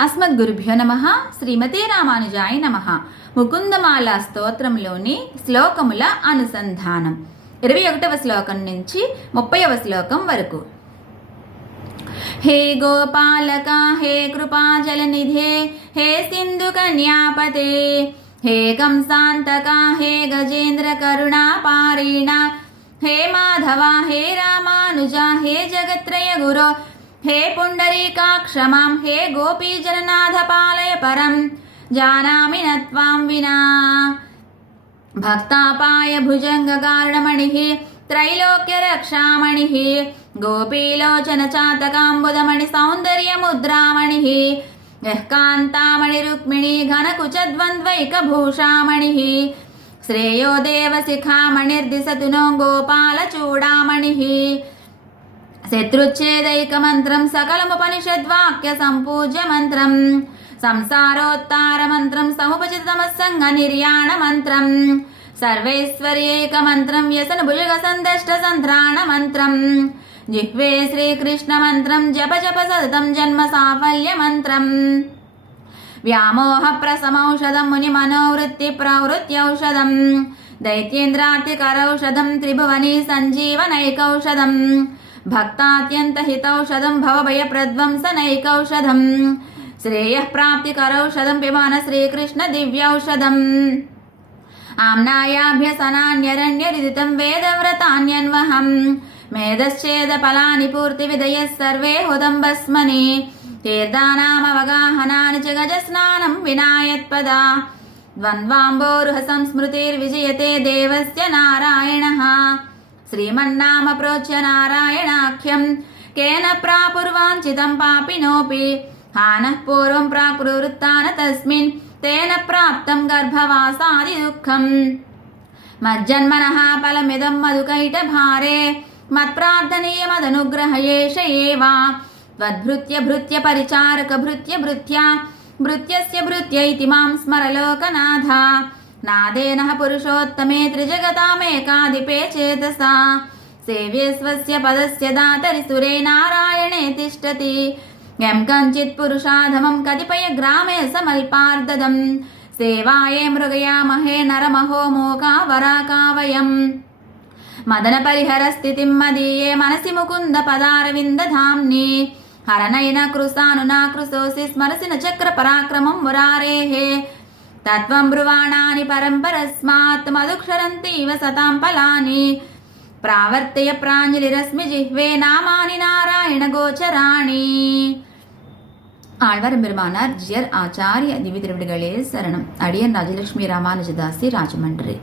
అస్మద్గురుభ్యో నమ. శ్రీమతి రామానుజాయ నమ. ముకుందమాల స్తోత్రంలోని శ్లోకముల అనుసంధానం. ఇరవై ఒకటవ శ్లోకం నుంచి ముప్పైవ శ్లోకం వరకు. హే గోపాలక హే కృపాజలనిధే హే సింధు కన్యాపతే హే కంసాంతక హే గజేంద్ర కరుణాపారేణ హే మాధవ హే రామానుజ హే జగత్రయ గురో హే పుండరీకాక్షమాం హే గోపీజననాథ పాలయ పరం జానామి न त्वां विना భక్తాపాయ భుజంగకారణమణిः त्रैलोक्यरक्षामणिः गोपीलोचन चातकाम्बुदमणि सौन्दर्यमुद्रामणिः यः कान्तामणिरुक्मिणी घनकुचद्वन्द्वैकभूषामणिः श्रेयो देवशिखामणिर्दिशतु नो गोपालचूडामणिः శత్రుచ్ఛేదైకమంత్రం సకలముపనిషద్వాక్య సంపూజ్య మంత్రం. సంసారోత్తార మంత్రం సముపచితమస్సంగ నిర్యాణ మంత్రం. సర్వైశ్వర్యైక మంత్రం వ్యసన భుజగ సందష్ట సంత్రాణ మంత్రం. జిహ్వే శ్రీకృష్ణ మంత్రం జప జప సతతం జన్మ సాఫల్య మంత్రం. వ్యామోహ ప్రసమౌషధం ముని మనోవృత్తి ప్రవృత్యౌషధం దైత్యేంద్రాతికరౌషధం త్రిభువని సంజీవనైకౌషధం భక్తాత్యంతహితౌషధం భవభయప్రధ్వంసనైకౌషధం శ్రేయఃప్రాప్తికరౌషధం పిబాన శ్రీకృష్ణ దివ్యౌషధం ఆమ్నాయాభ్యసనాన్యరణ్యరిదితం వేదవ్రతాన్యన్వహం మేధశ్చేదఫలాని పూర్తివిదయः సర్వే హుదంబస్మని తీర్థానామవగాహనాని చ గజస్నానం వినాయత్పదా ద్వంద్వాంబోరుహ సంస్మృతిర్విజయతే దేవస్య నారాయణः శ్రీమన్నామప్రోచ్య నారాయణాఖ్యం కేన ప్రాపుర్వాంఛితం పాపినోపి హానః పూర్వం ప్రాకృవృత్తాన తస్మిన్ తేన ప్రాప్తం గర్భవాసాది దుఃఖం మజ్జన్మనః ఫలమిదం మధుకైట భారే మత్ప్రార్థనీయమదనుగ్రహయేష ఏవా త్వద్భృత్య భృత్య పరిచారక భృత్య భృత్య భృత్యస్య భృత్యైతి మాం స్మరలోకనాథ నాదేన పురుషోత్తమే త్రిజగతామేకాధిపే చేతసా సేవ్యస్వస్య పదస్య దాతరి సురే నారాయణే తిష్టతి ఎం కంచిత్ పురుషాధమం కతిపయ గ్రామే సమల్పార్దదం సేవాయే మృగయా మహే నరమహో మోకా మూకావరాకావయం మదన పరిహర స్థితి మదీయే మనసి ముకుంద పదారవింద ధామ్ని హరనైన కృసానునా కృసోసి స్మరసిన చక్ర పరాక్రమం మురారేహే తత్వంబ్రువాణాని పరంపరస్మాత్ మధుక్షరంతీవ సతాం ఫలాని. ప్రావర్తయ ప్రాంజలిరశ్మి జిహ్వే నామాని నారాయణ గోచరాణి. ஆழ்வார் பெருமானார் ஜியர் ஆச்சாரிய திவ்ய திருவிடுகளே சரணம் அடியன் ராஜலட்சுமி ராமானுஜதாசி ராஜமன்றி